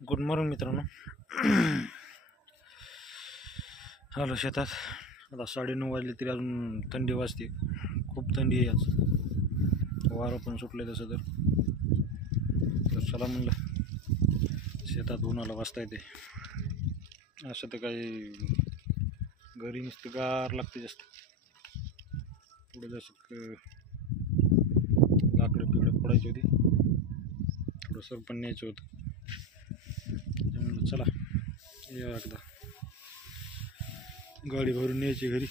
Good morning मित्रांनो. आलो शेतात. आता 9:30 वाजले तरी अजून थंडी वाजते. खूप थंडी आहे आज. वारं पण सुटले तसं तर चला म्हणलं शेतात उन्हाला वाजता येते. असं तर काही घरी नुसतं गार लागते जास्त. पुढे जसं लाकडं पिकडं पडायची होती, थोडं सर पण न्यायचं होतं. म्हणलं चला या एकदा गाडी भरून न्यायची घरी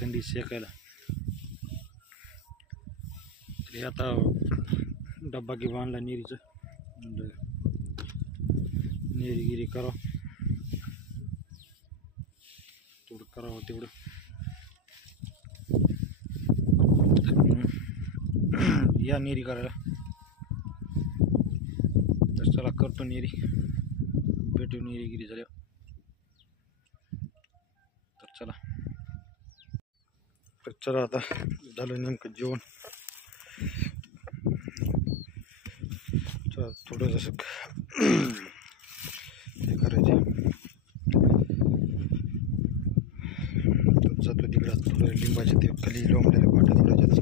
थंडी शेकायला. तरी आता डब्बा किंवा आणला नेरीचं, म्हणलं नेरीगिरी करावं, थोडं करावं तेवढं. या नेरी करायला. तर चला करतो नेरी, भेटू नेरीगिरी झाल्या. तर चला आता झालं नेमकं जेवण. चला थोडं जसं हे करायचे. जातो तिकडं थोडं लिंबाचे ते खाली लोंबलेले पाट्या थोड्याच्यात.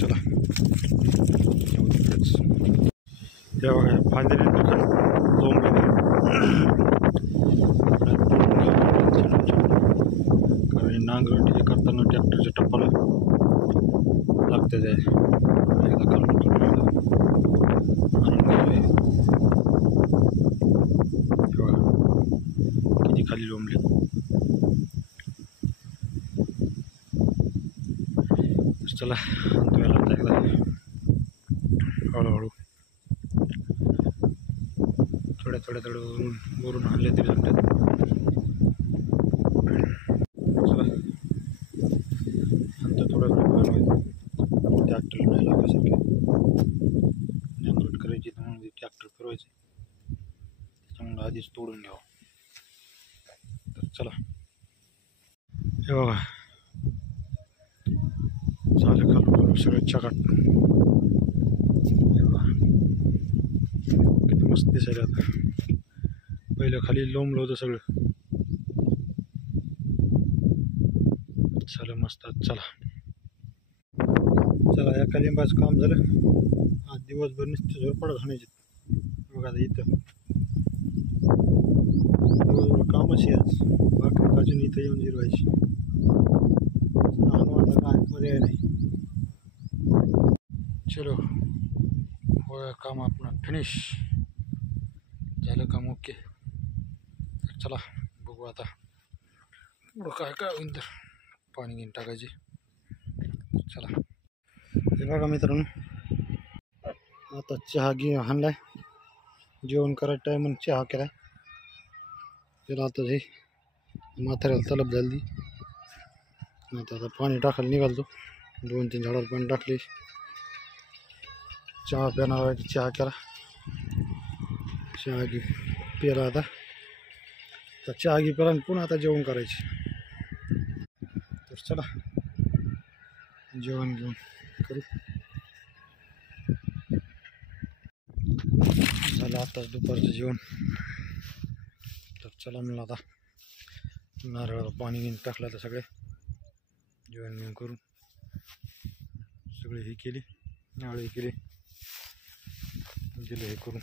चला येऊ तिकडेच. त्या बघा फांद्याने लोंबलेले कारण नांगरट हे करताना ट्रॅक्टरच्या टप्पाला लागते जाय. एकदा काढून किती खाली लोंबले. चला धुवायला एकदा हळूहळू थोडं वरून आणले तरी जमतात. चला नंतर थोडं ट्रॅक्टर नाही लागल्यासारखे नांगरट करायची, त्यामुळे ट्रॅक्टर फिरवायचे, त्याच्यामुळे आधीच तोडून घ्यावं. तर चला हे बघा झालं खालून सगळं चकाट. किती मस्त दिसायला. आता पहिलं खाली लोंबलं होतं सगळं. चला मस्त. चला एका लिंबाचं काम झालं. आज दिवसभर नुसते झोरपडा हाणायचे. बघा आता इथं दिवसभर कामच आहे आज. बाकी अजून इथं येऊन जिरवायची. आता काय पर्याय नाही. चलो हो काम आपण फिनिश झालं काम. ओके चला बघू आता पुढं काय होईल. तर पाणी घेऊन टाकायचे. चला हे बघा मित्रांनो, आता चहा आणलाय. जेवण करायचं टाईम म्हणून चहा केलाय. त्याला आता हे म्हाताऱ्याला तलब झाली. आता पाणी टाकायला निघालतो. 2-3 झाडाला पाणी टाकले. चहा पिणार आहे. चहा केला. चहा प्यायला आता चहा प्यायला पुन्हा आता जेवण करायचे. तर चला जेवण घेऊन करू. झालं आताच दुपारचं जेवण. तर चला म्हणलं आता नारळाला पाणी घेऊन टाकलं. तर सगळे जेवण घेऊन करून सगळे हे केले, नारळ केले, दिलं हे करून.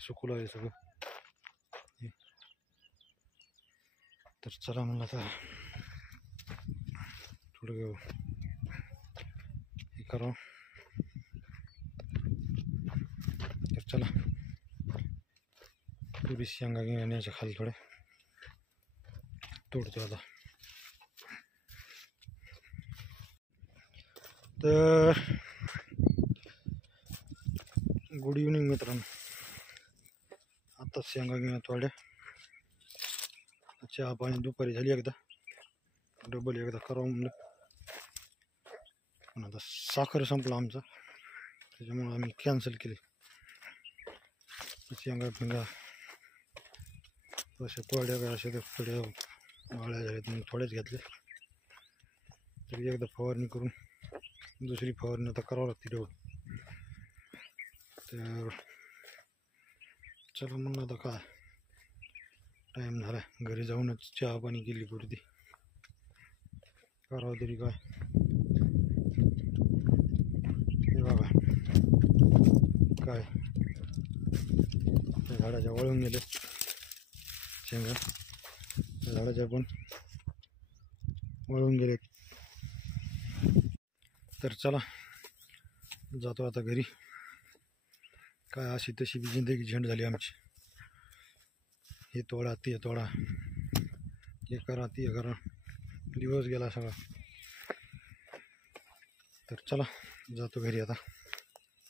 सुकूला आहे सगळं. तर चला म्हणलं आता थोडं हे करावं. तर चला थोडी शेंगा घेण्याच्या खाली थोडे तोडतो आता. तर गुड इव्हनिंग मित्रांनो. आत्ताच शेंगा घेऊन थोड्या. चहा पाणी दुपारी झाली एकदा. डबल एकदा करावं म्हणलं. पण आता साखर संपला आमचा, त्याच्यामुळं आम्ही कॅन्सल केली. शेंगा फिंगा अशा थोड्या काय अशा थोड्या वाळ्या झाल्यात म्हणून थोड्याच घेतल्या. तरी एकदा फवारणी करून दुसरी फवारणी आता करावं लागते डबल. तर चला म्हणलं आता काय टाईम झाला, घरी जाऊनच चहा पाणी केली पुरती, करावं तरी काय. हे बघा काय झाडाच्या वळून गेले शेंगा, झाडाच्या पण वळून गेले. तर चला जातो आता घरी. काय अशी तशी बी जिंदगी झंड झाली आमची. हे तोडा ते तोडा, हे करा ते करा, दिवस गेला सगळा. तर चला जातो घरी आता,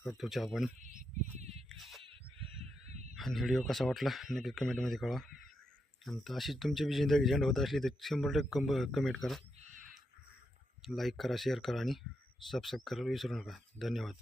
करतो चहा पाणी. आणि व्हिडिओ कसा वाटला नक्की कमेंटमध्ये कळवा. आणि अशीच तुमची बी जिंदगी झंड होत असली तर 100% कमेंट करा, लाईक करा, शेअर करा आणि सबस्क्राईब करायला विसरू नका. धन्यवाद.